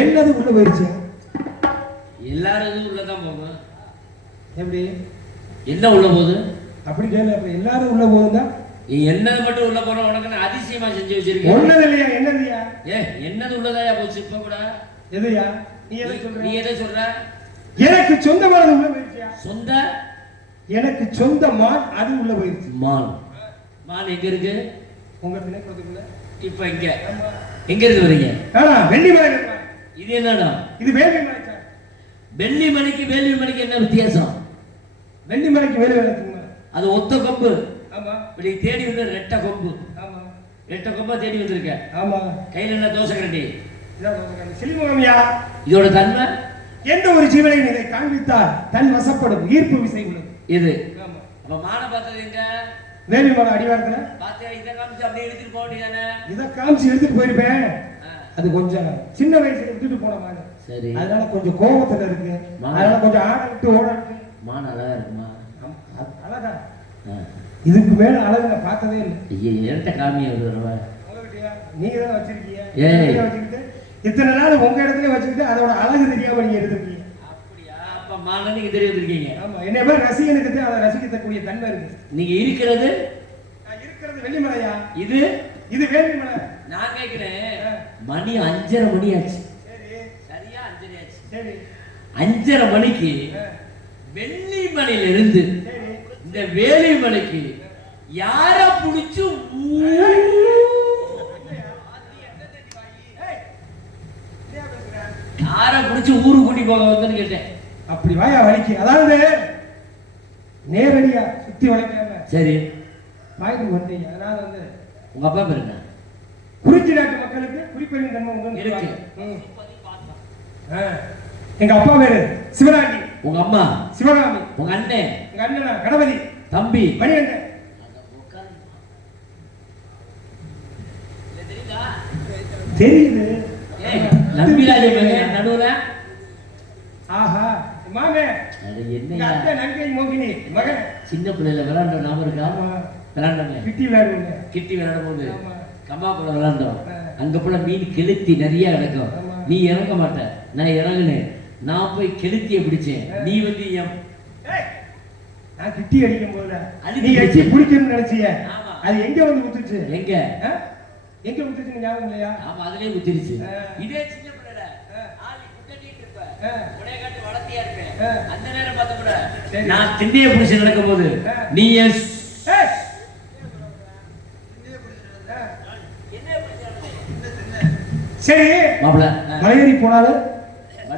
என்னது உள்ள போயிருச்சு? எல்லாரும் உள்ளதான் போகும். எப்படி என்ன உள்ள போகுது? அப்படி கேள்வி. அப்ப எல்லாரும் உள்ள போகுதா? என்னது மட்டும் உள்ள போற உனக்கு அதிசயமா செஞ்சு வச்சிருக்கேன். ஒன்னது இல்லையா? என்னதுயா? என்னது உள்ளதாயா போச்சு இப்ப கூட? எதுயா? நீ எதை சொல்ற? நீ எதை சொல்ற? எனக்கு சொந்தமானது உள்ள போயிருச்சியா? சொந்த? எனக்கு சொந்த மான் அது உள்ள போயிருச்சு. மான் எங்க இருக்கு? உங்க திணைக்குளத்துக்குள்ள. இப்ப எங்க இருந்து வரீங்க? வெள்ளிமலை. இது என்னடா? இது வேள்விமலை. வெள்ளிமலைக்கு வேள்விமலைக்கு என்ன வித்தியாசம்? வெள்ளிமலைக்கு வேள்விமலை அது ஒத்த கொம்பு. ஆமா. இப்படி தேடி வந்து ரெட்ட கொம்பு. ஆமா. ரெட்ட கொம்பா தேடி வந்திருக்க. ஆமா. கையில என்ன தோசை கரண்டி? சிலிமுகமியா. இதோட தன்மை எந்த ஒரு ஜீவனையும் இதை காண்பித்தால் தன் வசப்படும் ஈர்ப்பு விசை உள்ளது. இது. ஆமா. அப்ப மான பார்த்தது எங்க? வேள்விமலை அடிவாரத்துல. பாத்தியா? இத காமிச்சு அப்படியே எடுத்துட்டு போக வேண்டியதானே? இத காமிச்சு எடுத்துட்டு போயிருப்பேன். அது கொஞ்சம் சின்ன வயசுல எடுத்துட்டு போன மானு. சரி. அதனால கொஞ்சம் கோபத்துல இருக்கு. அதனால கொஞ்சம் ஆட விட்டு ஓட விட்டு. மான் அழகா இருக்குமா? அழகா. இதுக்கு மேல அழகு நான் பார்த்ததே இல்லை. ஐயே என்கிட்ட காமியா வருவா. நீங்க தான் வச்சிருக்கீங்க. வச்சுக்கிட்டு இத்தனை நாள் உங்க இடத்துல வச்சுக்கிட்டு அதோட அழகு தெரியாம நீங்க எடுத்திருக்கீங்க. அப்படியா? அப்ப மான் நீங்க தெரிய வச்சிருக்கீங்க. ஆமா. என்னை மாதிரி ரசிகனுக்கு அதை ரசிக்கக்கூடிய தன்மை இருக்கு. நீங்க இருக்கிறது வெள்ளிமலையா? இது வேள்விமலை. நான் கேட்கிறேன். மணி 5:30 மணி ஆச்சு. சரி. சரியா 5:30 ஆச்சு. சரி. 5:30 மணிக்கு வெள்ளிமலையில இருந்து இந்த வேலிமலைக்கு யார புடிச்சு ஊரு கூட்டி போக வந்து கேட்டேன். அப்படி வாயா வலிக்கு. அதாவது நேரடியா சுத்தி வளைக்காம. சரி. வாய்க்கு வந்தீங்க. அதனால வந்து உங்க அப்பா பேர் என்ன? குறிஞ்சி நாட்டு மக்களுக்கு குறிப்பறியும் தன்மை இருக்கு. எங்க அப்பா பேரு சிவராண்டி. உங்க அம்மா சிவகாமி. உங்க அண்ணன்? எங்க அண்ணனா கணபதி. தம்பி மணிகண்டன். தெரியுது. நம்பிராஜ மகன் நடுவுல. ஆஹா மாமே. அது என்ன? அத்தை நங்கை மோகினி மகன். சின்ன பிள்ளைல விளையாண்ட நாம இருக்கா? விளையாண்டோம். கிட்டி விளையாடுவோம். கிட்டி விளையாடும் போது கம்மாக்குள்ள விளையாண்டோம். அங்க போல மீன் கெளுத்தி நிறைய கிடக்கும். நீ இறங்க மாட்ட. நான் இறங்குனேன். நான் போய் கெளுத்திய பிடிச்சேன். நீ வந்து நான் கிட்டி அடிக்கும் போது நீ எச்சி பிடிக்கணும்னு நினைச்சிய. அது எங்க வந்து குத்துச்சு? எங்க குத்துச்சு ஞாபகம் இல்லையா? ஆமா அதுலயே குத்திருச்சு. இதே சின்ன பிள்ளைல ஆளி குட்டடிட்டு இருப்ப. உடைய காட்டி வளர்த்தியா இருப்பேன். அந்த நேரம் பார்த்த கூட நான் திண்டிய புடிச்சு நடக்கும் போது நீ சரி மாப்ள மலையேறி போனாலும்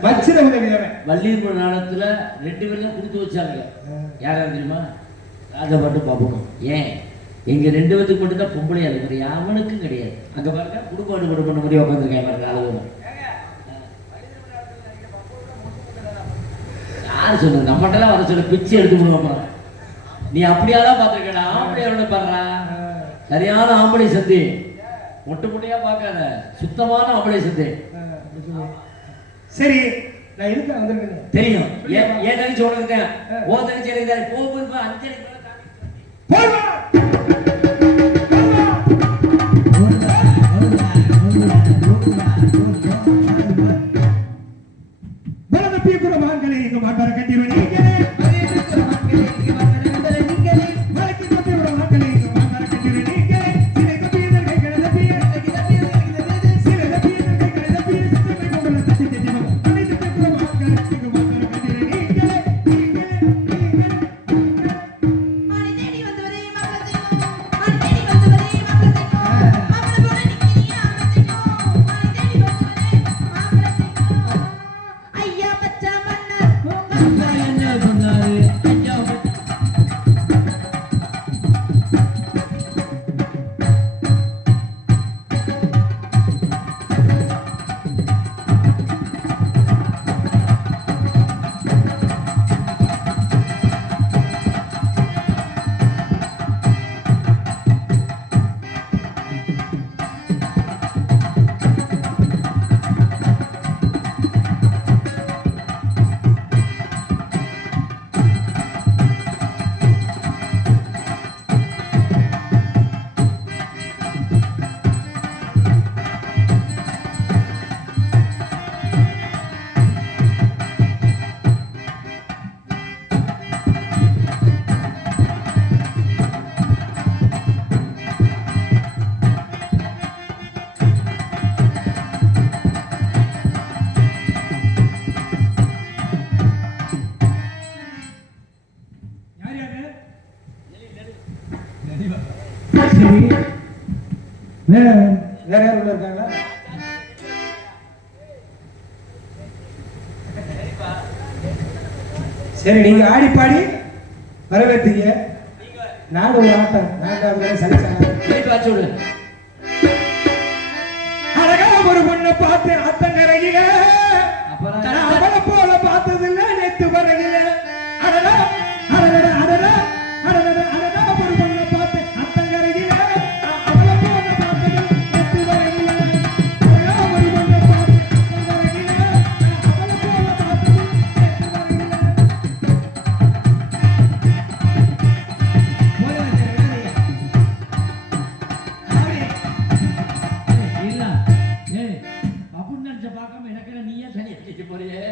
வச்சிர உதவி தானே. வள்ளியூர் நாடகத்துல 2 பேரும் கொடுத்து வச்சாங்க. யாரா தெரியுமா? ராஜபாட்டு பாப்பணும். ஏன் எங்க 2 பேருக்கு மட்டும் தான் பொம்பளையா இருக்கு. யாவனுக்கும் கிடையாது. அங்க பாருங்க குடுப்பாடு பண்ண மாதிரி உட்காந்துருக்காங்க பாருங்க. அளவு யாரு சொல்லுங்க? நம்மகிட்டலாம் வர சொல்ல பிச்சை எடுத்து விடுவோம். நீ அப்படியாதான் பாத்துருக்கா? ஆம்பளையோட பாடுறா. சரியான ஆம்பளை சந்தி. மொட்டை மொட்டையா பார்க்காத. சுத்தமான ஆம்பளை சந்தி. சரி நான் எதுக்கு வந்திருக்கேன் தெரியும். ஏன் நினைச்சு உனக்கு ஓ நினைச்சு எனக்கு போகும்போது 5 மகன்களை இங்கு மாட்டார கட்டிடுவேன். ஐயா பச்சை மன்னர் வேற வேற யார் உள்ள இருக்காங்களா? சரி, நீங்க ஆடி பாடி வரவேற்றீங்க. நாங்க ஒரு ஆட்டம், நாங்க அதுல சலிச்சாங்க. அழகா ஒரு பொண்ணை பார்த்து அத்தங்கரையில அவளை போல பார்த்தது இல்ல நேத்து வரையில. அடடா அடடா அடடா அடடா அடடா ஒரு பொண்ணை பார்த்து அத்தங்கரையில அவளை போல பார்த்தது நேத்து வரையில. அழகா ஒரு பொண்ணை பார்த்து அத்தங்கரையில அவளை போல பார்த்தது நேத்து வரையில. அப்படின்னு நினைச்ச பார்க்காம எனக்கு நீயே சரி அடிச்சு போறியே.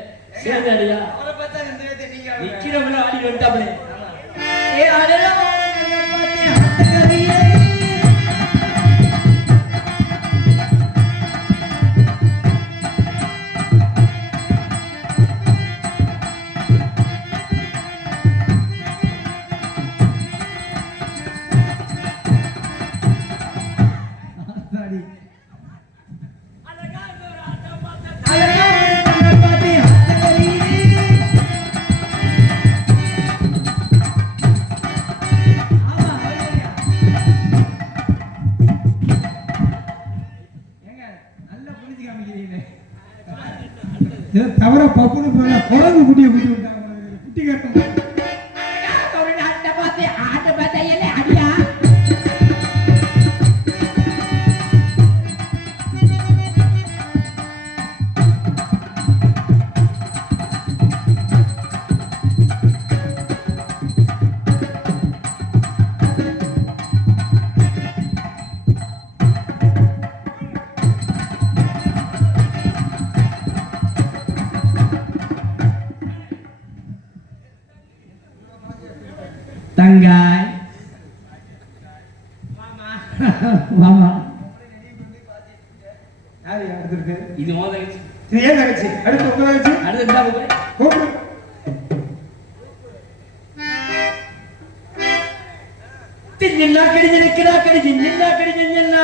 சரி அடியா, அவரை பார்த்தா இந்த விதத்தை நீங்க நிக்கிறவங்கள ஆடி வந்துட்டாப்ளே. ஏ அடடா பார்த்து அத்தங்கரையில தவிர பப்புன்னு போல குழந்தை குட்டியை குட்டி விட்டாங்க. குட்டி கேட்டோம். தங்காய் மாமா யாரு அடுத்து? இது மோதகச்சி. இது ஏன் தங்கச்சி? அடுத்து உங்க தங்கச்சி. அடுத்து இருந்தா கூப்பிடு. தின்னா கடிஞ்சு நிக்கிறா கடிஞ்சு நின்னா கடிஞ்சு நின்னா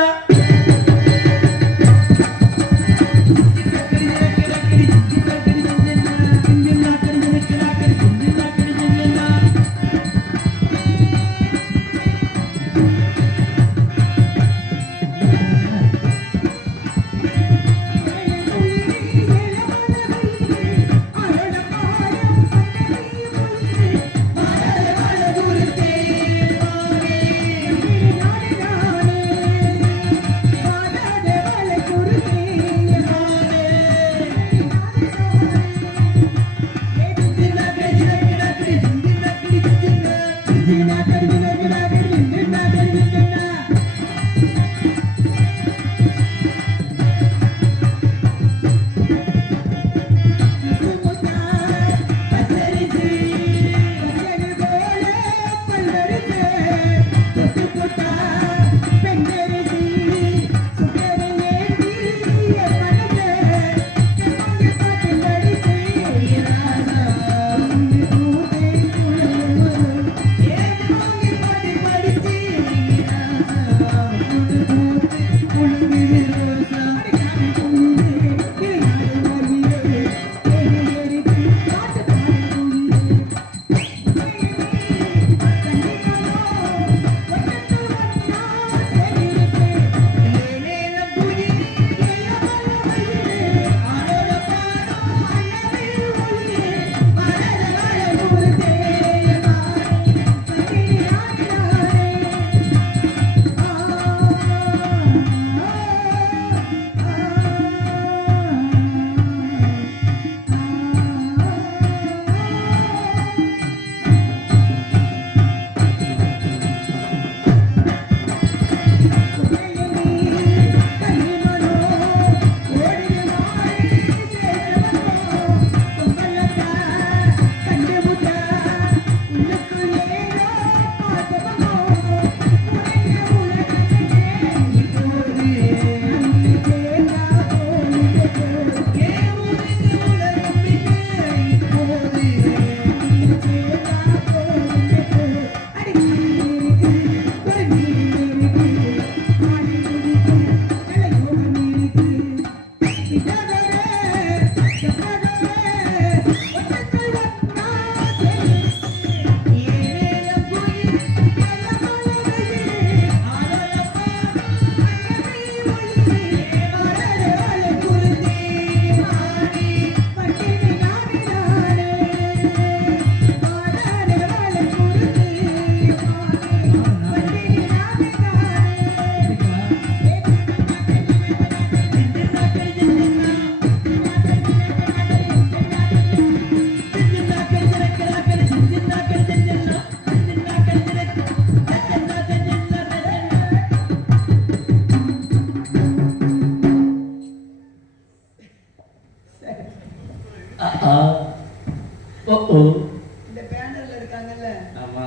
இந்த பேனர்ல இருக்காங்கல்ல, ஆமா,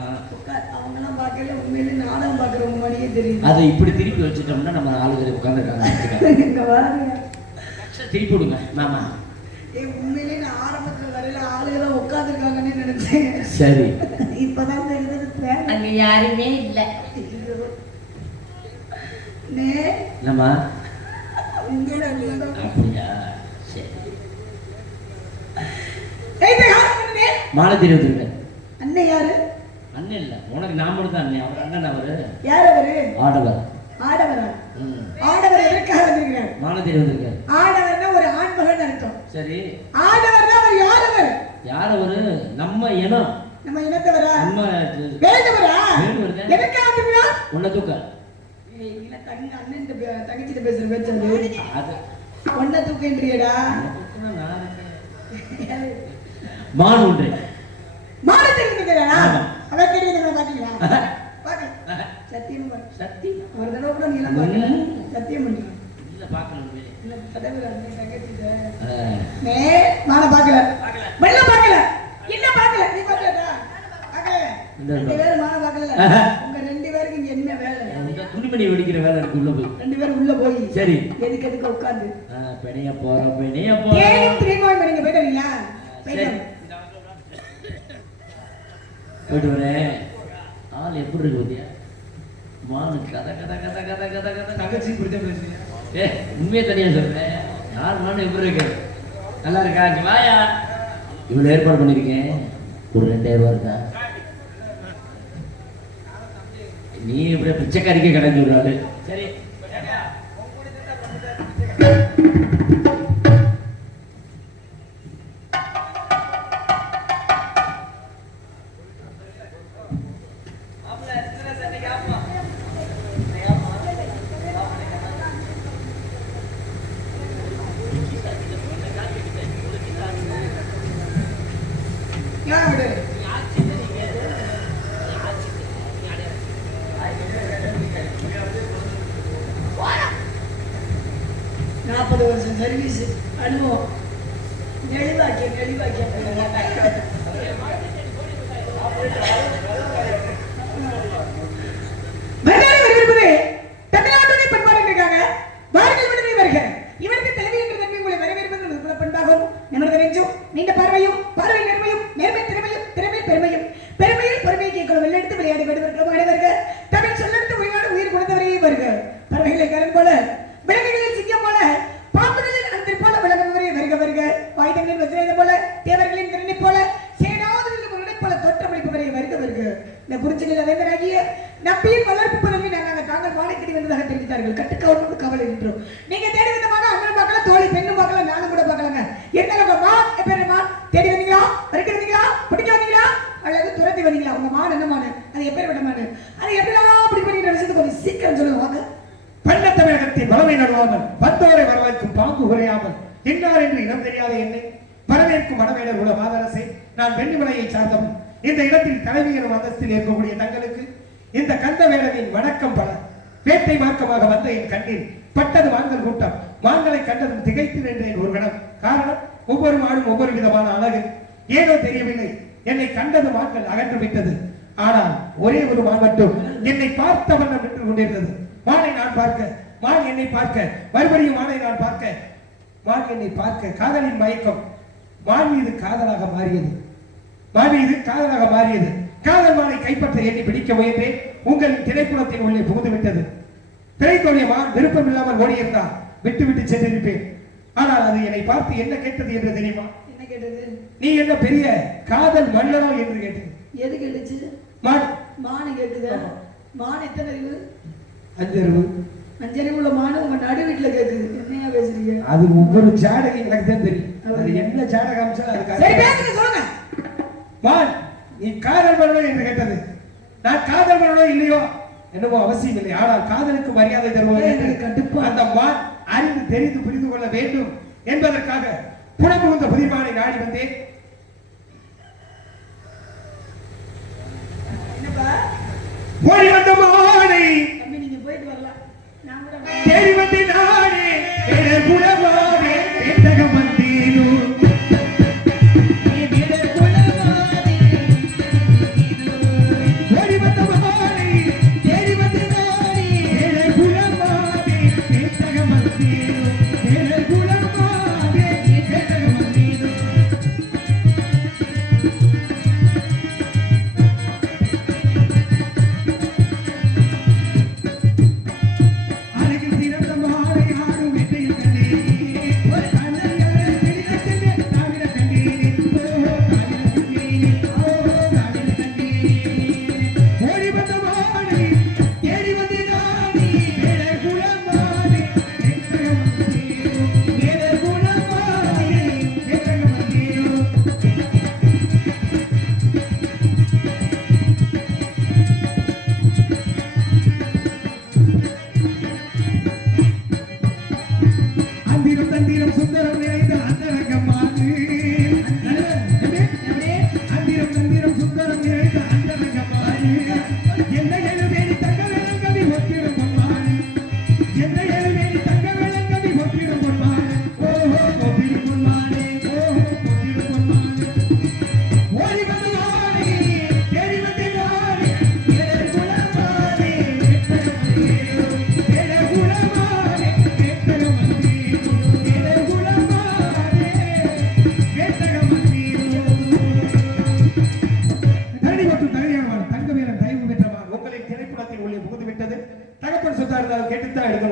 அவங்க எல்லாம் பார்க்கல, உண்மையிலே நாடகம் பார்க்கறவங்க மாதிரியே தெரியுது. அதை இப்படி திருப்பி வச்சுட்டோம்னா நம்ம ஆளுகளை உட்கார்ந்துருக்காங்க. இங்க பாருங்க, திருப்பி விடுங்க மாமா. உண்மையிலே நான் ஆரம்பத்துல வரையில ஆளுகளை உட்காந்துருக்காங்கன்னு நினைச்சேன். சரி, இப்பதான் தெரிஞ்சது அங்க யாருமே இல்ல. நம்ம அப்படியா? சரி, மாலை தெரிவித்துருங்க. அண்ணன் யாரு? அண்ணன் இல்ல, உனக்கு நான் மட்டும் தான் அண்ணன். அவர் அண்ணன். அவரு யார்? அவரு ஆடவர். ஆடவரா? ஆடவர் எதற்காக வந்திருக்கிறார்? மாலை தெரிவித்துருக்காரு. ஆடவர்னா ஒரு ஆண்மகன் அர்த்தம். சரி, ஆடவர்னா அவர் யார்? அவர் யார்? அவரு நம்ம இனம். நம்ம இனத்தவரா? நம்ம வேண்டவரா? வேண்டுவரா? எதற்காக வந்திருக்கிறார்? உன்னை தூக்க. இல்ல, அண்ணன் தங்கச்சிட்ட பேசுற பேச்சு அது ஒன்ன தூக்கின்றியடா. மான் ஒன்று. மான் தெரிஞ்சுக்கிறா? அவன் தெரியுது, பாத்தீங்களா? பாக்கல. சத்தியம் பண்ணு. சத்தியம். ஒரு தடவை கூட நீலாம் பாக்கல. சத்தியம் பண்ணு. இல்ல, பாக்கல. இல்ல, பதவில அண்ணன் தங்கச்சிட்ட மானை பாக்கல. வெள்ள பாக்கல. என்ன பாக்கல? நீ பாக்கலடா? பாக்கல. ரெண்டு பேரும் மானை பாக்கல. உங்க ரெண்டு பேருக்கு இங்க என்ன வேலை? துணிமணி வெடிக்கிற வேலை இருக்கு. உள்ள போய் ரெண்டு பேரும் உள்ள போய் சரி, எதுக்கு உட்கார்ந்து பெணைய போறோம். ஏன் திரும்ப நீங்க போயிட்டு வரீங்களா? போயிட்டு வரேன். ஆள் எப்படி இருக்கு பத்தியா? மானு கதை கதை கதை கதை கதை கதை தங்கச்சி பிடிச்ச பேசுறீங்க. உண்மையை தனியா சொல்றேன். யார் மானு எப்படி இருக்கு? நல்லா இருக்கா? வாயா, இவ்வளவு ஏற்பாடு பண்ணிருக்கேன். ஒரு 2000 ரூபா இருக்கா? நீ இப்படி பிச்சைக்காரிக்கே கடைஞ்சு விடுறாரு. சரி, சர்வீஸ் அனுபவம் நெளிவாக்கியம் தமிழ்நாட்டுடைய பண்பாடு இருக்காங்க. வாருங்கள் விடுதலை வருக. இவருக்கு தலைவி என்ற தன்மை உங்களை வரவேற்பது பண்பாகும். நமது நெஞ்சும் நீண்ட பார்வையும் பார்வை நேர்மையும் நேர்மை திறமையும் திறமை பெருமையும் பெருமையில் பொறுமையை கேட்கணும். வெள்ளெடுத்து விளையாடி வருக. தமிழ் சொல்லெடுத்து உயிரோடு உயிர் கொடுத்தவரையே வருக. பறவைகளை கரண் போல, விலங்குகளில் சிங்கம் போல, பாம்புகளில் அந்த போல விலங்குவரே வருக. வாய்தங்களின் வஜ்ரத்தை போல, தேவர்களின் திறனை போல, சேனாதிகளின் முருடை போல தோற்றமளிப்பவரே வருக. இந்த குறிச்சியில் வேந்தராகிய நம்பியின் வளர்ப்பு பதவி நாங்கள் தாங்கள் வாழைக்கடி வந்ததாக தெரிவித்தார்கள். கட்டுக்கவனோடு கவலை நின்றோம். நீங்க தேடி வந்தமாக அண்ணன் பார்க்கல, தோழி பெண்ணும் பார்க்கல, நானும் கூட பார்க்கலங்க. என்ன மான் தேடி வந்தீங்களா? வரைக்கும் வந்தீங்களா? பிடிக்க வந்தீங்களா? அல்லது துரத்தி வந்தீங்களா? உங்க மான் என்ன மானு? அது எப்பேற்பட்ட மானு? அது எப்படிலாம் அப்படி பண்ணிக்கிற விஷயத்தை கொஞ்சம் சீக்கிரம் சொல்லுங்க வாங்க. பண்ட தமிழகத்தின் வளமை நடுவாமல் வந்தோரை வரவேற்கும் பாங்கு குறையாமல் இன்னார் என்று இனம் தெரியாத என்னை வரவேற்கும் வடவேடர் உள்ள மாதரசை, நான் வெண்ணிமலையை சார்ந்தவன். இந்த இடத்தில் தலைவி எனும் அந்தஸ்தில் இருக்கக்கூடிய தங்களுக்கு இந்த கந்த வேடனின் வணக்கம் பல. வேட்டை மார்க்கமாக வந்த என் கண்ணில் பட்டது மான்கள் கூட்டம். மான்களை கண்டதும் திகைத்து நின்றேன் ஒரு கணம். காரணம், ஒவ்வொரு மாடும் ஒவ்வொரு விதமான அழகு. ஏதோ தெரியவில்லை, என்னை கண்டது மான்கள் அகன்று விட்டது. ஆனால் ஒரே ஒரு மான் மட்டும் என்னை பார்த்த வண்ணம் நின்று கொண்டிருந்தது. மானை நான் பார்க்க, மான் என்னை பார்க்க, மறுபடியும் மானை நான் பார்க்க, மான் என்னை பார்க்க. காதலின் மயக்கம் மான் மீது காதலாக மாறியது. காதல் மானை கைப்பற்ற எண்ணி பிடிக்க முயன்றேன். உங்களின் திரைப்படத்தின் உள்ளே புகுந்து விட்டது. திரைத்தோழிய மான் விருப்பம் இல்லாமல் ஓடியிருந்தால் விட்டு சென்றிருப்பேன். ஆனால் அது என்னை பார்த்து என்ன கேட்டது என்று தெரியுமா? என்ன கேட்டது? நீ என்ன பெரிய காதல் மன்னனோ என்று கேட்டது. எது கேட்டுச்சு? மான் கேட்டுதா? மான் எத்தனை அறிவு? 5 அறிவு. 5 அறிவு உள்ள மான் உங்க நடு வீட்டுல கேக்குது. என்னையா பேசுறீங்க? அது ஒவ்வொரு ஜாடகம் எனக்கு தான் தெரியும். அது என்ன ஜாடகம் அமைச்சாலும் அதுக்கு சரி பேசுங்க, சொல்லுங்க. மான், நீ காதல் மன்னனோ என்று கேட்டது. நான் காதல் மன்னனோ இல்லையோ என்னவோ அவசியம் இல்லை. ஆனால் காதலுக்கு மரியாதை தருவது கண்டிப்பா அந்த மான் அறிந்து தெரிந்து புரிந்து கொள்ள வேண்டும் என்பதற்காக புலம்புகுந்த புதிமானை நாடி வந்தேன். ஓடி வந்த மானை நீங்க போயிட்டு வரலாம். தேடி வந்து நானே புலமானே வந்தீனோ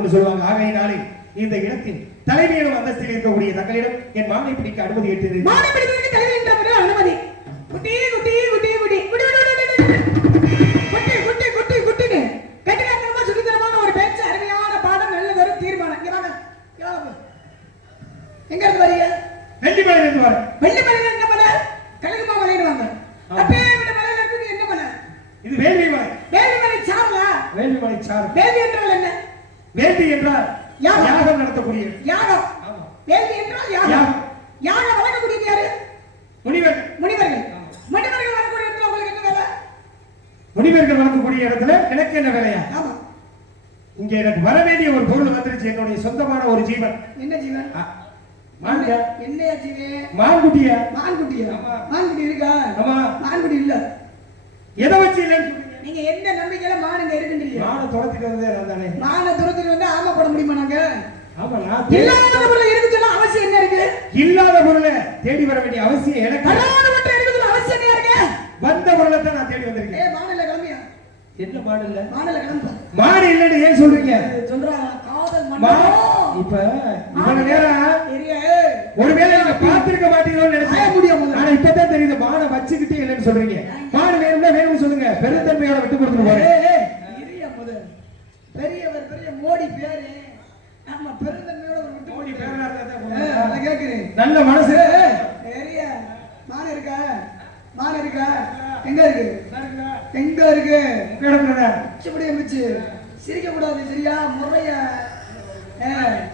என்று சொல்லுவாங்க. ஆகையினாலே இந்த இடத்தின் தலைமையிடம் அந்தஸ்தில் இருக்கக்கூடிய தங்களிடம் என் மானை பிடிக்க அனுமதி கேட்டது. மானை பிடிப்பதற்கு தலைமை என்ற முறையில் அனுமதி. குட்டி குட்டி குட்டி குட்டி குட்டி குட்டி குட்டி குட்டின்னு கட்டிடமா சுதந்திரமான ஒரு பேச்சு, அருமையான பாடம், நல்லதொரு தீர்மானம். இங்க வாங்க, எங்க இருந்து வரீங்க? வெள்ளிமலையில இருந்து வரேன். வெள்ளிமலையில என்ன மலை? கழுகுமா மலைன்னு வாங்க. அப்பே இந்த மலையில இருக்கு என்ன மலை? இது வேள்வி மலை. வேள்வி மலை சாரலா? வேள்வி மலை சாரல். வேள்வி என்றால் என்ன? வேள்வி என்றால் யாகம் நடத்தக்கூடிய யாகம். ஆமா. வேள்வி என்றால் யாகம். யாகம் வளர்க்கக்கூடியது யாரு? முனிவர்கள். முனிவர்கள். முனிவர்கள் வரக்கூடிய இடத்துல உங்களுக்கு என்ன வேலை? முனிவர்கள் வரக்கூடிய இடத்துல எனக்கு என்ன வேலையா? ஆமா. இங்க எனக்கு வர வேண்டிய ஒரு பொருள் வந்துருச்சு. என்னுடைய சொந்தமான ஒரு ஜீவன். என்ன ஜீவன்? மான்யா. என்னையா ஜீவன்? மான்குட்டியா? மான்குட்டியா? ஆமா. மான்குட்டி இருக்கா? ஆமா. மான்குட்டி இல்ல. எதை வச்சு இல்லைன்னு சொல்றீங்க? நீங்க என்ன நம்பிக்கையில மானுங்க இருக்குன்றீங்க? மானை துரத்திட்டு வந்தே நான் தானே. மானை துரத்திட்டு வந்து ஆமா போட முடியுமா நாங்க? ஆமா. நான் இல்லாத பொருள் இருக்குதுன்னா அவசியம் என்ன இருக்கு? இல்லாத பொருளை தேடி வர வேண்டிய அவசியம் எனக்கு அல்லாதவற்றை இருக்குதுன்னா அவசியம் என்ன இருக்கு? வந்த பொருளை தான் நான் தேடி வந்திருக்கேன். ஏய் மானல கிளம்பியா? என்ன மாடு இல்ல? மானல கிளம்பு. மாடு இல்லன்னு ஏன் சொல்றீங்க? சொல்றாங்க காதல் மன்னோ. இப்ப இவ்வளவு நேரம் தெரிய ஒருவேளை நீங்க பாத்திருக்க மாட்டீங்களோன்னு நினைச்சேன். முடியும். ஆனா இப்பதான் தெரியுது மாடை வச்சுக்கிட்டே இல்லைன்னு சொல்றீங்க. மாடு வேணும்னா வேணும்னு சொல்லுங்க. பெருந்தன்மையோட விட்டு கொடுத்துட்டு போறேன். பெரியவர் பெரிய மோடி பேரு. ஆமா பெருந்தன்மையோட விட்டு மோடி பேரா இருந்தா நான் கேக்குறேன். நல்ல மனசு. பெரிய மான் இருக்கா? மான் இருக்கா? எங்க இருக்கு? எங்க இருக்கு? இப்படி மிச்சு சிரிக்க கூடாது சரியா? முறைய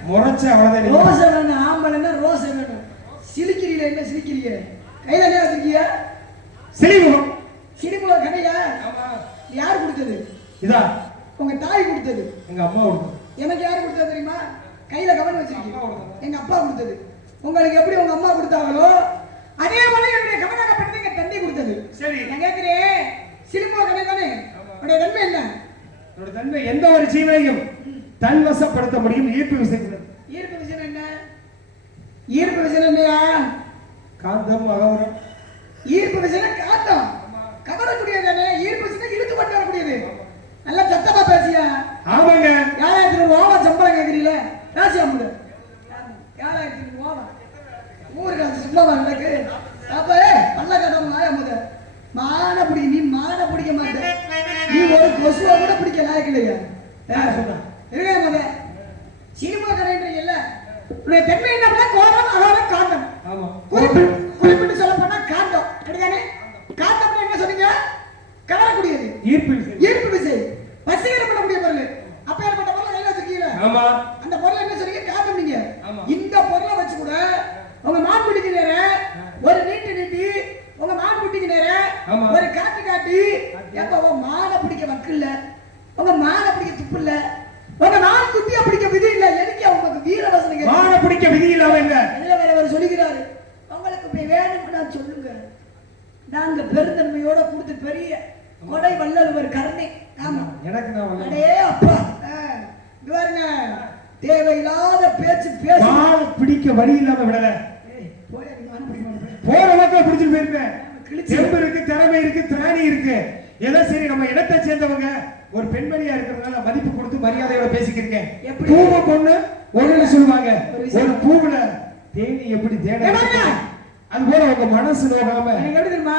முறைச்ச அவ்வளவுதான். ரோஸ் வேணும், ஆம்பளைன்னா ரோஸ் வேணும். சிரிக்கிறீங்களா? என்ன சிரிக்கிறீங்க? கையில என்ன வச்சிருக்கீங்க? சிரிமுகம். சிரிமுகம் கடையா? யார் கொடுத்தது? இதா உங்க தாய் கொடுத்தது. எங்க அம்மா கொடுத்தது. எனக்கு யார் கொடுத்தது தெரியுமா? கையில கவனம் வச்சிருக்கீங்க. எங்க அப்பா கொடுத்தது. உங்களுக்கு எப்படி உங்க அம்மா கொடுத்தாங்களோ அதே மாதிரி என்னுடைய கவனப்பட்டது எங்க தந்தை கொடுத்தது. சரி நான் கேக்குறேன், சிரிமுகம் கடை தானே? உடைய தன்மை என்ன? என்னோட தன்மை எந்த ஒரு ஜீவனையும் தன்வசப்படுத்த முடியும். ஈர்ப்பு விசை. ஈர்ப்பு விசை என்ன? ஈர்ப்பு விசை என்னையா? காந்தம் அகவரம். ஈர்ப்பு விசை காந்தம் கவரக்கூடியது தானே. ஈர்ப்பு விசை இழுத்து கொண்டு வரக்கூடியது. நல்லா சத்தமா பேசியா? ஆமாங்க. 7000 ரூபா சம்பளம் கேக்குறீங்களே, பேசியா முடி. 7000 ரூபா ஊருக்கு அது சும்மா நடக்கு. அப்ப பல்ல கட்டணும் ஆயா முத. மான பிடிக்க நீ மான பிடிக்க மாட்டே. நீ ஒரு கொசுவை கூட பிடிக்க லாயக்கு இல்லையா? யார் சொன்னா? இருக்கே முத. சினிமா கடைன்றீங்கல்ல, உடைய தன்மை என்ன? கோபம் அகோரம் காந்தம். ஆமா. குறிப்பிட்டு சொல்ல போனா காந்தம். அப்படிதானே? காந்தம் என்ன சொன்னீங்க? கவரக்கூடியது. ஈர்ப்பு விசை. ஈர்ப்பு விசை வசீகரம் பண்ணக்கூடிய பொருள். அப்ப ஏற்பட்ட பொருள் கையில வச்சிருக்கீங்க. ஆமா. அந்த பொருள் என்ன சொன்னீங்க? காந்தம். நீங்க ஆமா. இந்த பொருளை வச்சு கூட உங்க மான் குட்டிக்கு நேர ஒரு நீட்டி உங்க மான் குட்டிக்கு நேர ஒரு காட்டி எப்ப உங்க மானை பிடிக்க வக்கில்ல, உங்க மானை பிடிக்க துப்பு இல்ல, உங்க மான் குட்டியை பிடிக்க விதி இல்ல. எனக்கு உங்களுக்கு வீரவசனம் மானை பிடிக்க விதி இல்லாம இல்ல. இதுல வேற அவர் சொல்லுகிறாரு, உங்களுக்கு இப்படி வேணும்னா சொல்லுங்க. நாங்க பெருந்தன்மையோட கொடுத்து பெரிய கொடை வள்ளல் ஒரு கருணை. ஆமா எனக்கு நான் அடே அப்பா பாருங்க, தேவையில்லாத பேச்சு பேச மானை பிடிக்க வழி இல்லாம விடல. போற வாக்கில பிடிச்சிட்டு போயிருப்பேன். செம்பு இருக்கு, திறமை இருக்கு, திராணி இருக்கு. ஏதோ சரி நம்ம இடத்தை சேர்ந்தவங்க ஒரு பெண்மணியா இருக்கிறதுனால மதிப்பு கொடுத்து மரியாதையோட பேசிக்கிருக்கேன். பூவை பொண்ணு ஒண்ணு சொல்லுவாங்க, ஒரு பூவுல தேனி எப்படி தேட அது போல உங்க மனசு நோகாம எப்படி தெரியுமா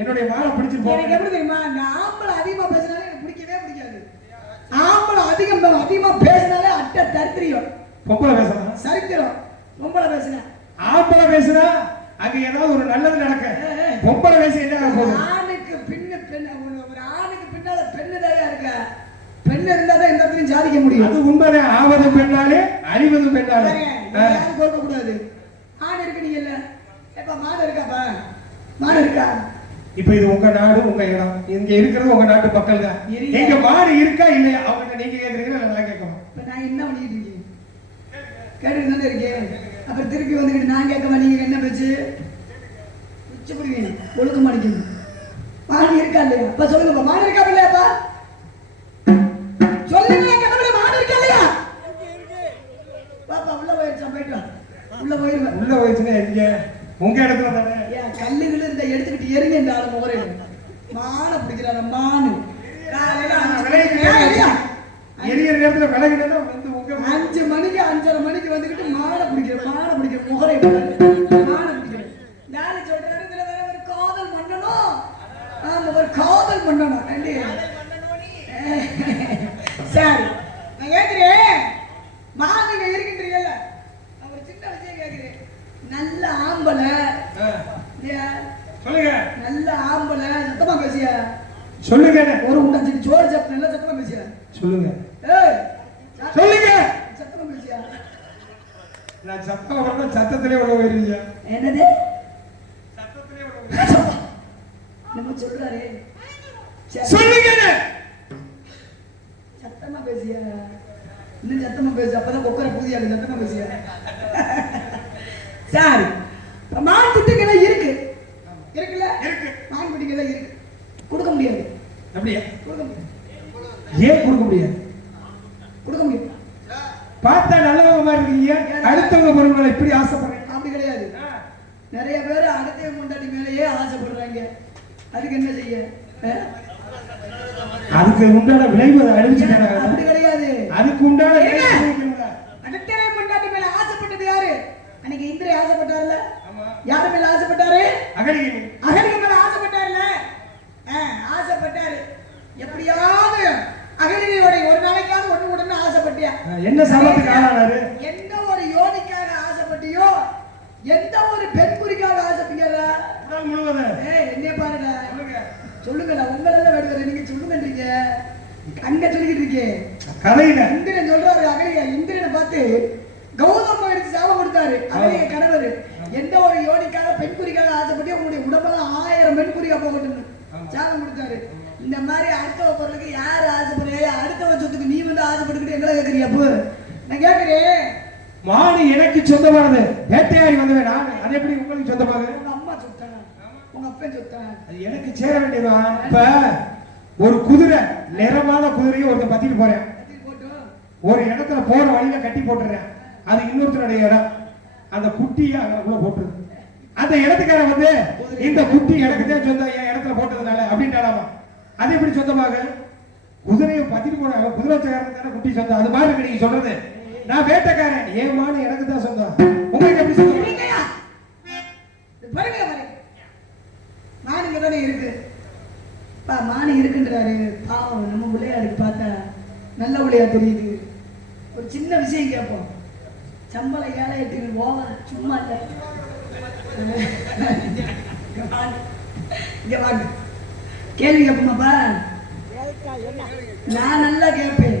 என்னுடைய மாலை பிடிச்சிட்டு போங்க. எனக்கு எப்படி தெரியுமா, நான் ஆம்பளை அதிகமா பேசினாலே எனக்கு பிடிக்கவே பிடிக்காது. ஆம்பளை அதிகமா பேசினாலே அட்ட தரித்திரியம். பொம்பளை பேசலாம் சரித்திரம். பொம்பளை பேசினா ஆம்பளை பேசுனா அங்க ஏதாவது ஒரு நல்லது நடக்க. பொம்பளை பேச என்ன ஆக போகுது? ஆணுக்கு பின்ன பெண், ஒரு ஆணுக்கு பின்னால பெண்ணு தாயா இருக்க. பெண்ணு இருந்தா தான் எந்த இடத்துலயும் சாதிக்க முடியும். அது உண்மைதான். ஆவதும் பெண்ணாலே அழிவதும் பெண்ணாலே. யாரும் கொடுக்க கூடாது. ஆண் இருக்கு நீங்க இல்ல. எப்ப மாடு இருக்காப்பா? மாடு இருக்கா? இப்ப இது உங்க நாடு, உங்க இடம். இங்க இருக்கிறது உங்க நாட்டு மக்கள் தான். எங்க மாடு இருக்கா இல்லையா அவங்க நீங்க கேக்குறீங்களா இல்ல நான் கேட்கணும்? இப்ப நான் என்ன பண்ணிட்டு இருக்கேன்? கேட்டுட்டு தானே இருக்கேன். அப்புறம் திருப்பி வந்துக்கிட்டு நான் கேட்கவா? நீங்க என்ன பேச்சு உச்சி பிடிவீங்க, ஒழுக்க மாட்டேங்குது. மாடு இருக்கா இல்லையா? அப்ப சொல்லுங்கப்பா, மாடு இருக்கா இல்லையாப்பா? சொல்லுங்க கடவுளே, மாடு இருக்கா இல்லையா? பாப்பா உள்ள போயிடுச்சா? போயிட்டு வா. உள்ள போயிருவேன். உள்ள போயிடுச்சுன்னா எங்க உங்க இடத்துல தானே. ஏன் கல்லுகள் இருந்த எடுத்துக்கிட்டு எரிஞ்ச இந்த ஆளு முகரே மானை பிடிக்கிறான மானு காலையில எரியற நேரத்துல விலகினா வந்து உங்க நாளை சொல்றாரு இதுல வேற ஒரு காதல் மன்னனும் ஆமா ஒரு காதல் மன்னனும் சரி நான் கேட்கிறேன் மாதங்க இருக்கின்றீங்கல்ல ஒரு சின்ன விஷயம் கேட்கிறேன் நல்ல ஆம்பளை சொல்லுங்க நல்ல ஆம்பளை சத்தமா பேசியா சொல்லுங்க ஒரு உண்டாச்சு சோறு சாப்பிட்டு நல்லா சத்தமா பேசியா சொல்லுங்க ஏய் சொல்லுங்க சத்தமா பேசியா நான் சத்தம் வரணும் சத்தத்திலே உள்ள வருவீங்க என்னது சத்தத்திலே உள்ள நம்ம சொல்றாரு சொல்லுங்க சத்தமா பேசியா இன்னும் சத்தமா பேசு அப்பதான் கொக்கரை புதியா சத்தமா பேசியா சரி மான் குட்டிகள் இருக்கு இருக்குல்ல இருக்கு மான் குட்டிகள் இருக்கு கொடுக்க முடியாது அப்படியே கொடுக்க முடியாது ஏன் கொடுக்க முடியாது கொடுக்க முடியாது பார்த்தா நல்லவங்க மாதிரி இருக்கீங்க அடுத்தவங்க பொருள்களை இப்படி ஆசைப்படுறீங்க அப்படி கிடையாது நிறைய பேர் அடுத்தவங்க முன்னாடி மேலேயே ஆசைப்படுறாங்க அதுக்கு என்ன செய்ய அதுக்கு உண்டான விளைவு அறிவிச்சுட்டாங்க அப்படி கிடையாது அதுக்கு உண்டான அடுத்தவங்க முன்னாடி மேல ஆசைப்பட்டது யாரு அன்னைக்கு இந்திர ஆசைப்பட்டார்ல யாரு மேல ஆசைப்பட்டாரு அகலிகை மேல ஆசைப்பட்டார்ல ஆசைப்பட்டாரு எப்படியாவது அகலிகையோட ஒரு நாளைக்காவது ஒண்ணு உடனே ஆசைப்பட்டியா என்ன சமத்துக்கு ஆளானாரு எந்த ஒரு யோனிக்காக ஆசைப்பட்டியோ எந்த ஒரு பெண் குறிக்காக ஆசைப்பீங்களா என்ன பாருங்க சொல்லுங்க உங்களெல்லாம் வேடுவாரு நீங்க சொல்லுங்கன்றீங்க அங்க சொல்லிக்கிட்டு இருக்கேன் கதையில இந்திரன் சொல்றாரு அகலிகை இந்திரனை பார்த்து கௌதம எடுத்து சாபம் கொடுத்தாரு அகலிகை கணவர் எந்த ஒரு யோனிக்காக பெண் குறிக்காக ஆசைப்பட்டு உங்களுடைய உடம்பெல்லாம் 1000 பெண் குறிக்கா போகட்டும் சாபம் கொடுத்தாரு இந்த மாதிரி அடுத்தவ பொருளுக்கு யாரு ஆசைப்படுற அடுத்தவ சொத்துக்கு நீ வந்து ஆசைப்பட்டுக்கிட்டு எங்களை கேட்கறியா அப்போ நான் கேட்கிறேன் மாடு எனக்கு சொந்தமானது வேட்டையாடி வந்தவன் நான் அது எப்படி உங்களுக்கு சொந்தமாக உங்க அம்மா சொத்தேன் உங்க அப்பன் சொத்தேன் அது எனக்கு சேர வேண்டியதுதான் இப்ப ஒரு குதிரை நிறமான குதிரையை ஒருத்தன் பத்திட்டு போறேன் ஒரு இடத்துல போற வழியில கட்டி போட்டுறேன் அது இன்னொருத்தருடைய இடம் அந்த குட்டியை அங்கக்குள்ள போட்டுருது அந்த இடத்துக்கார வந்து இந்த குட்டி எனக்கு தான் சொந்தம் என் இடத்துல போட்டதுனால அப்படின்ட்டாலாமா அது எப்படி சொந்தமாக குதிரையை பத்திட்டு போறாங்க குதிரை வச்சக்காரன் தானே குட்டி சொந்தம் அது மாதிரி நீங்க சொல்றது நான் வேட்டைக்காரன் என் மாடு எனக்கு தான் சொந்தம் உங்களுக்கு எப்படி சொந்தம் பாருங்க மானுங்க தானே இருக்கு மானு இருக்குன்றாரு பாவம் நம்ம விளையாடுக்கு பார்த்தா நல்ல விளையா தெரியுது ஒரு சின்ன விஷயம் கேட்போம் சம்பளம் 7-8 ஓவர் சும்மா இல்லை இங்க வாங்க கேள்வி கேட்போமாப்பா நான் நல்லா கேட்பேன்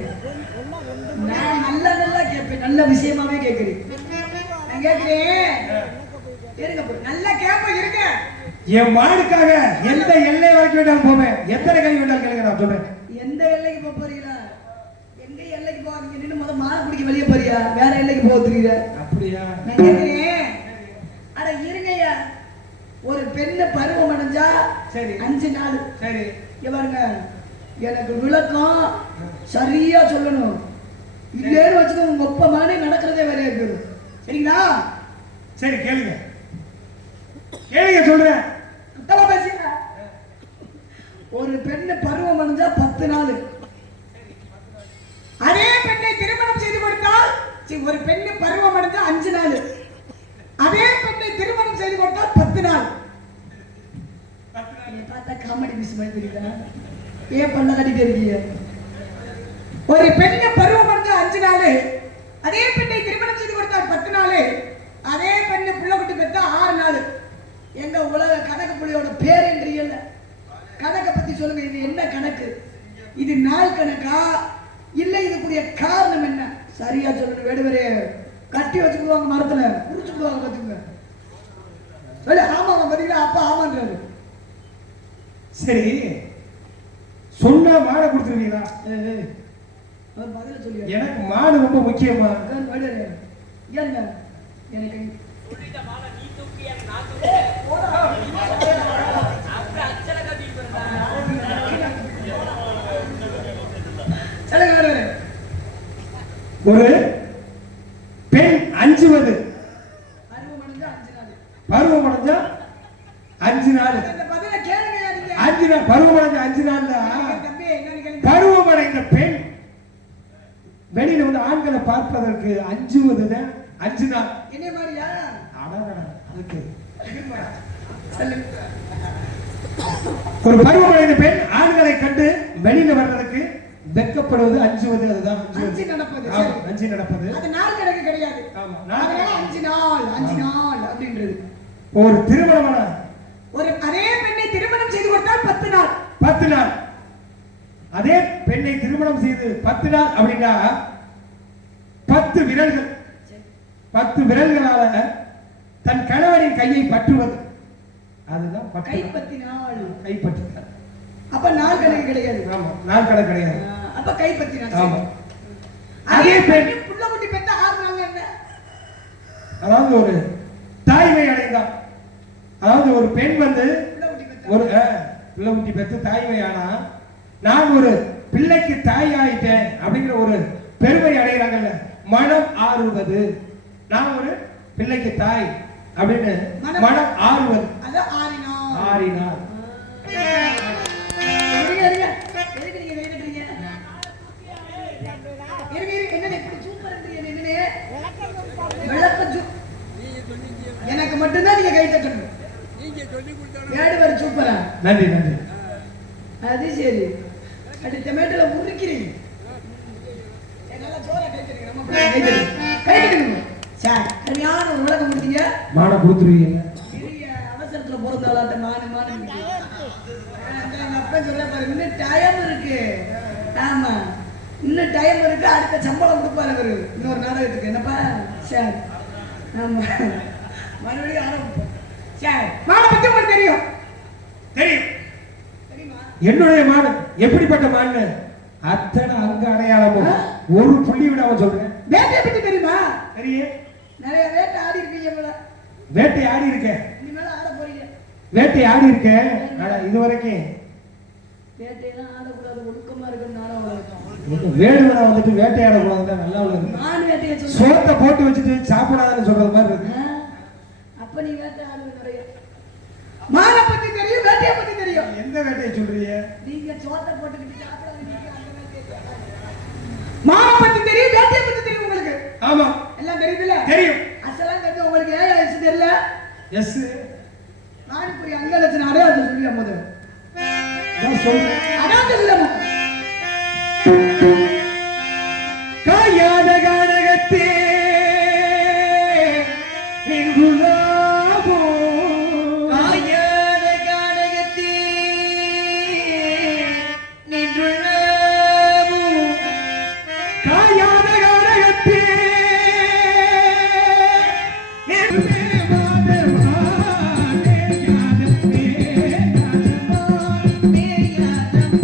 நான் நல்லா கேட்பேன் நல்ல விஷயமாவே கேட்கிறேன் நான் கேட்கிறேன் இருங்க நல்லா கேட்பேன் இருங்க என் மாடுக்காக எந்த எல்லை வரைக்கும் வேண்டாலும் போவேன் எத்தனை கை வேண்டாலும் கேளுங்க நான் சொல்றேன் எந்த எல்லைக்கு போக போறீங்களா எங்க எல்லைக்கு போவாங்க நின்று முத மாலை பிடிக்க வெளியே போறியா வேற எல்லைக்கு போக தெரியுற அப்படியா நான் கேட்கிறேன் அட இருங்கய்யா ஒரு பெண்ணு பருவம் அடைஞ்சா சரி 5 நாள் சரி இங்க பாருங்க எனக்கு விளக்கம் சரியா சொல்லணும் இல்லேன்னு வச்சுக்கோ உங்க ஒப்ப மாதிரி நடக்கிறதே வேற இருக்கு சரிங்களா சரி கேளுங்க கேளுங்க சொல்றேன் ஒரு பெண்ணு பருவம் அடைஞ்சா 10 நாள் அதே பெண்ணை திருமணம் செய்து கொடுத்தால் ஒரு பெண்ணு பருவம் அடைஞ்சா 5 நாள் அதே பெண்ணை திருமணம் செய்து கொடுத்தால் 10 நாள் பார்த்தா காமெடி மிஸ் மாதிரி தெரியுதா ஏன் பண்ண கட்டிட்டு இருக்கீங்க ஒரு பெண்ணை பருவம் அடைஞ்சா 5 நாள் அதே பெண்ணை திருமணம் செய்து கொடுத்தால் 10 நாள் அதே பெண்ணு புள்ள குட்டி பெற்றா 6 நாள் எங்க உலக கணக்கு புள்ளியோட பேர் என்றீங்கல்ல கணக்கை பத்தி சொல்லுங்க இது என்ன கணக்கு இது நாள் கணக்கா இல்ல இதுக்குரிய காரணம் என்ன சரியா சொல்லணும் வேடுவரே கட்டி வச்சுக்குவாங்க மரத்துல புடிச்சுக்குவாங்க பாத்துங்க சொல்ல ஆமாங்க பாத்தீங்களா அப்பா ஆமான்றாரு சரி சொன்னா மாடை கொடுத்துருவீங்களா பதில சொல்லி எனக்கு மாடு ரொம்ப முக்கியமா ஏங்க எனக்கு ஒரு பெண் அஞ்சுவது பருவம் அடைஞ்சா 5 நாள் 5 நாள் பருவம் அடைஞ்ச 5 நாள்ல பருவம் அடைந்த பெண் வெளியில வந்து ஆண்களை பார்ப்பதற்கு 5 நாள் என்ன மாதிரியா அட இருக்கு. சொல்லு. ஒரு பருவமடைந்த பெண் ஆண்களை கண்டு வெளியில வர்றதுக்கு வெட்கப்படுவது, அஞ்சுவது. அதுதான் அஞ்சு நடப்பது. ஆமா, சரி. அஞ்சு நடப்பது. அது நாள் கணக்கு கிடையாது. ஆமா, அதனால 5 நாள் அப்படின்றது. ஒரு திருமணமான ஒரு அதே பெண்ணை திருமணம் செய்து கொடுத்தால் 10 நாள். 10 நாள். அதே பெண்ணை திருமணம் செய்து 10 நாள் அப்படின்னா 10 விரல்கள், 10 விரல்களால தன் கணவனின் கையை பற்றுவது. அதுதான் கைப்பற்றினாள். கைப்பற்றினார். அப்ப நாள் கணக்கு கிடையாது. ஆமா, நாள் கணக்கு கிடையாது. அப்ப கைப்பற்றினாள். ஆமா. அதே அதே பெண் பெண் புள்ள குட்டி பெத்த 6 நாள் என்ன? அதாவது ஒரு தாய்மை அடைந்தார். அதாவது ஒரு பெண் வந்து புள்ள குட்டி பெத்த ஒரு பிள்ளை குட்டி பெற்று தாய்மை ஆனா, நான் ஒரு பிள்ளைக்கு தாய் ஆயிட்டேன் அப்படிங்கிற ஒரு பெருமை அடைகிறாங்கல்ல, மனம் ஆறுவது. நான் ஒரு பிள்ளைக்கு தாய் அப்படின்னு மனம் ஆறுவது. அது ஆறினாள். ஆறினார். இருங்க. எதுக்கு நீங்க வேண்டுறீங்க? இருங்க. என்ன இப்படி சூப்பர்ன்றீங்க? என்னனே விளக்க எனக்கு மட்டும்தான் நீங்க கை தட்டணும். வேடுவர் சூப்பரா? நன்றி. அது சரி. அடுத்த மேட்டல முறுக்கிறீங்க. நல்லா ஜோரா கை தட்டுங்க. நம்ம கை தட்டுங்க. சார், சரியான ஒரு விளக்கம் கொடுத்தீங்க. மான கொடுத்துருவீங்க. பெரிய அவசரத்துல பிறந்தாளாட்ட மான அப்ப சொல்ல பாரு, இன்னும் டைம் இருக்கு. ஆமா, இன்னும் டைம் இருக்கு. அடுத்த சம்பளம் கொடுப்பாரு அவரு இன்னொரு நாடகத்துக்கு. என்னப்பா சார்? ஆமா, மறுபடியும் ஆரம்பிப்போம். சார், மான பத்தி உங்களுக்கு தெரியும்? தெரியுமா? என்னுடைய மான் எப்படிப்பட்ட மான்? அத்தனை அங்க அடையாளமும் ஒரு புள்ளி விட அவன் சொல்றேன். வேட்டையை பத்தி தெரியுமா? தெரியும். நிறைய வேட்டை ஆடி இருக்கீங்க போல. வேட்டை ஆடி இருக்கேன். இனிமேல ஆட போறீங்க. வேட்டை ஆடி இருக்கேன். ஆனா இதுவரைக்கும் வேட்டையெல்லாம் ஆடக்கூடாது, ஒழுக்கமா இருக்கணும். நானும் வளர்க்கணும். வேடுவனை வந்துட்டு வேட்டையாடக்கூடாதுதான் நல்லா உள்ளது. நான் வேட்டையை சொல்றேன். சோத்தை போட்டு வச்சுட்டு சாப்பிடாதுன்னு சொல்றது மாதிரி இருக்கு. அப்ப நீ வேட்டை ஆடுவது நிறைய. மானை பத்தி தெரியும், வேட்டையை பத்தி தெரியும். எந்த வேட்டையை சொல்றீங்க? நீங்க சோத்தை போட்டுக்கிட்டு சாப்பிடாதீங்க. மானை பத்தி தெரியும், வேட்டையை பத்தி தெரியும் உங்களுக்கு. ஆமா, எல்லாம் தெரியுதுல? தெரியும். அசலாம் தெரியும் உங்களுக்கு. ஏன் வயசு தெரியல? எஸ், நானுக்குரிய அங்கலட்சணம் அடையாளத்தை சொல்லியா முதல்ல? நான் சொல்றேன். அதான் சொல்லணும். காயாத கானகத்தே நின்றுள்ளாவோ, காயாத கானகத்தே நின்றுள்ளாவோ, காயாத கானகத்தே மேயாதமா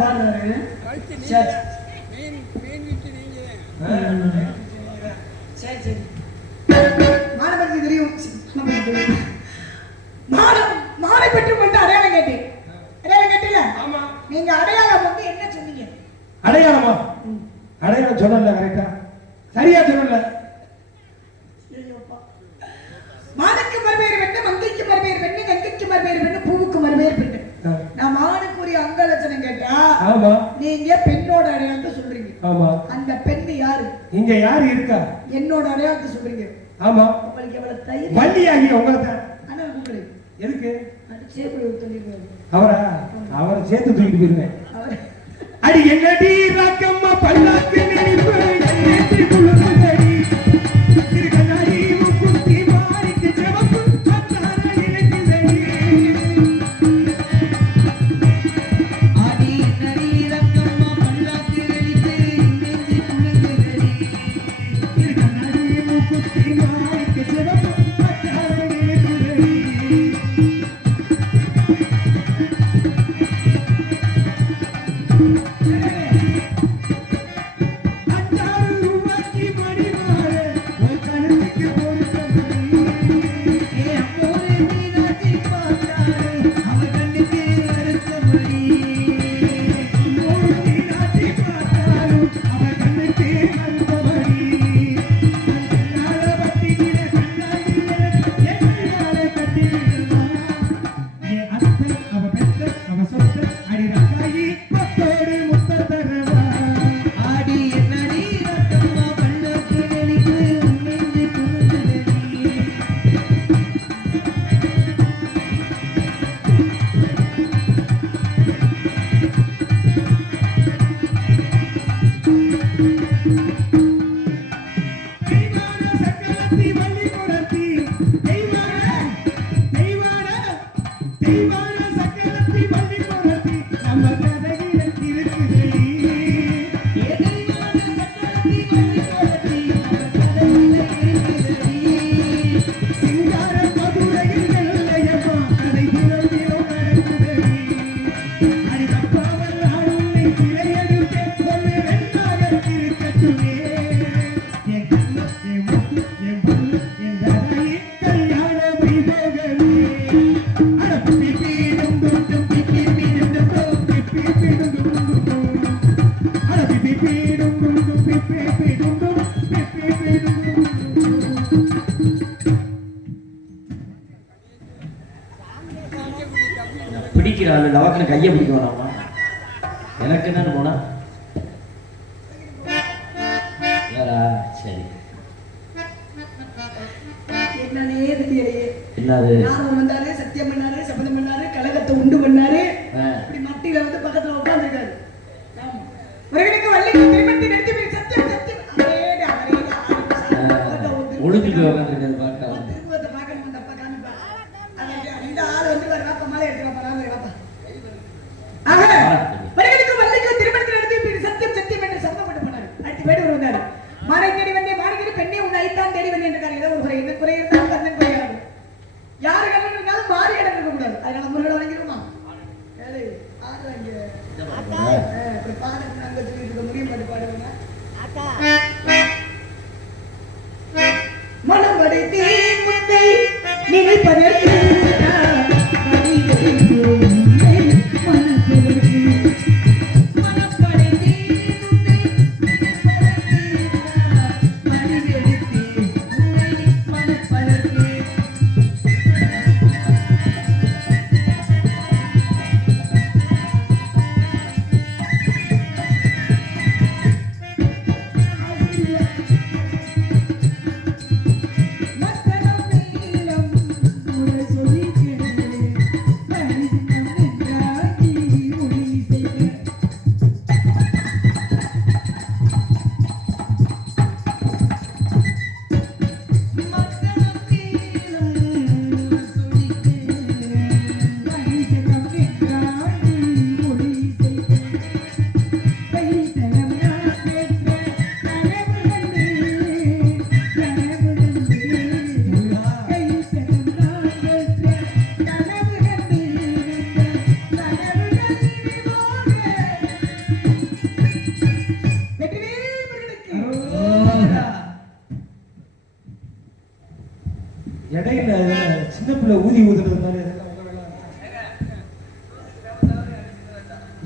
பாடுறாரு. சரி சரி சரி மாணவருக்கு தெரியும். மாலை பெற்றுக் கொண்டு அடையாளம் கேட்டேன். அடையாளம் கேட்டீங்களா? ஆமா. நீங்க அடையாளம் வந்து என்ன சொன்னீங்க? அடையாளமா? அடையாளம் சொல்லல, கரெக்டா சரியா சொல்லல. மானுக்கு மறுபேறு பெண்ணு, மங்கைக்கு மறுபேறு பெண்ணு, கங்கைக்கு மறுபேறு பெண்ணு, பூவுக்கு மறுபேறு பெண்ணு. நான் மானுக்குரிய அங்க லட்சணம் கேட்டா ஆமா நீங்க பெண்ணோட அடையாளத்தை சொல்றீங்க. ஆமா. அந்த பெண்ணு யாரு? இங்க யாரு இருக்கா? என்னோட அடையாளத்தை சொல்றீங்க. ஆமா. உங்களுக்கு எவ்வளவு தைரியம்? வள்ளியாகி உங்களுக்கு அண்ணா கூப்பிடு. எதுக்கு? அது சேப்பிடு சொல்லிருக்காரு. அவரை சேர்த்து தூக்கிட்டு போயிருவேன். அவர் அடி என்னடி ராக்கம்மா பல்லாக்கு நினைப்பு என்னடி குழுந்தடி திருக்கண்ணாடி முக்குத்தி மாறிக்கு சிவப்பு அத்தார இலக்கிதடி ஆடி என்னடி ரக்கம்மா பல்லாக்கு நினைப்பு என்னடி குழுந்தடி திருக்கண்ணாடி முக்குத்தி மாறிக்கு சிவப்பு அத்தார இலக்கிதடி பிடிக்கிறாள் லவக்கனை கையை பிடிக்க வேணாமா? எனக்கு என்னன்னு போனா யாரா? சரி என்னன்னே தெரியலையே. என்னது? நானும் வந்தாரு, சத்தியம் பண்ணாரு, சபதம் பண்ணாரு, கலகத்தை உண்டு பண்ணாரு. ஆ. இப்படி மட்டியில வந்து பக்கத்துல உட்கார்ந்திருக்காரு. ஆமா. முருகனுக்கு வள்ளிக்கு திருமணத்தை நிறுத்தி போய் சத்தியம் சத்தியம் அவரேடா ஒழுங்குக்கு உட்காந்துருக்காரு பார்க்க. திருமுகத்தை பார்க்கணும் அந்த அப்பா காமிப்பா. இந்த ஆள் வந்து வர வாப்பா மாலை எடுத்து வாப்பா நான் வாப்பா. ஆக முருகனுக்கு வள்ளிக்கு திருமணத்தை நிறுத்தி போய் சத்தியம் சத்தியம் என்று சத்தம் பண்ணாரு. அடுத்து வேடு வந்தாரு. மாலை தேடி வந்தே மாளிகை பெண்ணே உன்னை ஐத்தான் தேடி வந்தேன் என்றார். ஏதோ ஒரு குறை என்ன குறை இருந்தாலும் கண்ணன் குறையாது. யாரு கண்ணன் இருந்தாலும் மாறி இடம் இருக்க கூடாது. அதனால முருகனை வணங்கிடுமா? ஏழு ஆறு அஞ்சு பாடுங்க அங்க சொல்லிட்டு முடியும் பாட்டு பாடுவாங்க. மனமடைத்தே முன்னை நினைப்பதற்கு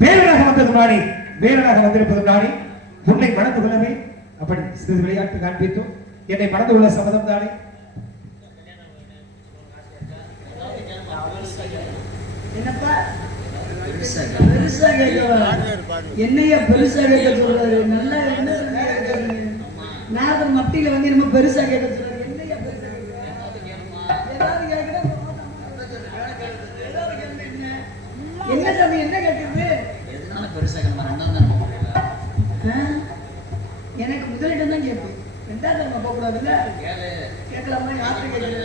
வேலனாக வந்தது நானே, வேலனாக வந்திருப்பது நானே. உன்னை மணந்து கொள்ளவே அப்படி சிறிது விளையாட்டு காண்பித்தோம். என்னை மணந்து கொள்ள சம்மதம் தானே? என்னப்பா பெருசா கேட்கவா? என்னையா பெருசா கேட்க சொல்றாரு? நல்லா என்ன சொல்றாரு? நான் மத்தியில வந்து நம்ம பெருசா கேட்க சொல்றாரு. என்னையா பெருசா கேட்க? ஏதாவது கேட்கணும். என்ன சாமி என்ன கேட்குது? எதனால பெருசா கேட்கணும்? ரெண்டாம் தான் எனக்கு முதலிடம் தான் கேட்பேன். ரெண்டாவது நம்ம போகக்கூடாதுல்ல? கேட்கலாமா? யார்கிட்ட கேட்கறது?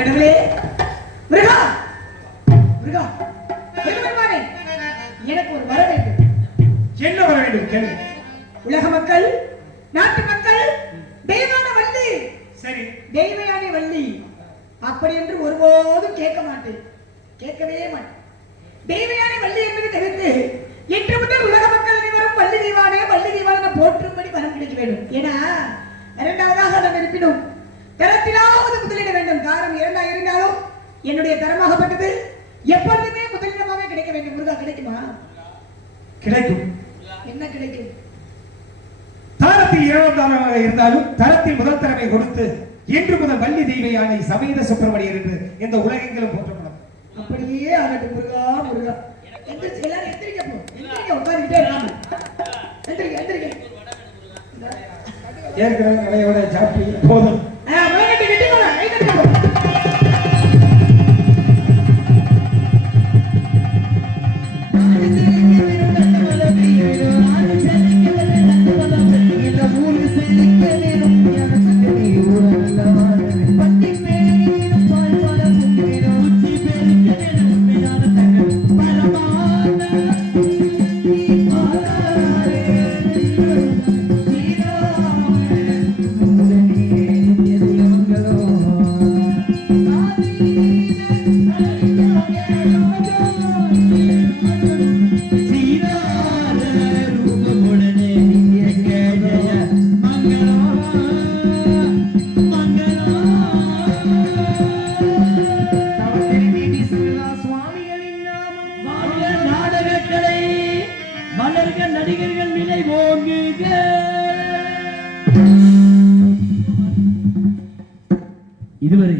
கடவுளே முருகா, முருகா, பெருமானே, எனக்கு ஒரு வர வேண்டும். என்ன வர வேண்டும்? கேளு. உலக மக்கள், நாட்டு மக்கள், தெய்வான வள்ளி, சரி, தெய்வயானி வள்ளி அப்படி என்று ஒருபோதும் கேட்க மாட்டேன், கேட்கவே மாட்டேன். தெய்வயானி வள்ளி என்பதை தவிர்த்து இன்று முதல் உலக மக்கள் அனைவரும் வள்ளி தெய்வானே வள்ளி தெய்வான போற்றும்படி வரம் கிடைக்க வேண்டும். ஏன்னா இரண்டாவதாக நான் இருப்பினும் தரத்திலாவது முதலிட வேண்டும். காரணம் இரண்டா இருந்தாலும் என்னுடைய தரமாகப்பட்டது எப்பொழுதுமே முதலிடமாக கிடைக்க வேண்டும். முருகா, கிடைக்குமா? கிடைக்கும். என்ன கிடைக்கும்? தாரத்தில் இரண்டாம் தாரமாக இருந்தாலும் தரத்தில் முதல் தரவை கொடுத்து இன்று முதல் வள்ளி தெய்வ யானை சமேத சுப்பிரமணியர் என்று இந்த உலகெங்கிலும் போற்றப்படும். அப்படியே ஆகட்டும். முருகா, முருகா, எந்திரிச்சு எல்லாரும் எந்திரிக்க போ. எந்திரிக்க, உட்கார்ந்துட்டே இருக்காம எந்திரிக்க, எந்திரிக்க. ஏற்கனவே நடையோட சாப்பி போதும். முழங்கட்டி கட்டி போல கை தட்டுங்க. நடிகர்கள் நிலை போங்குக. இதுவரை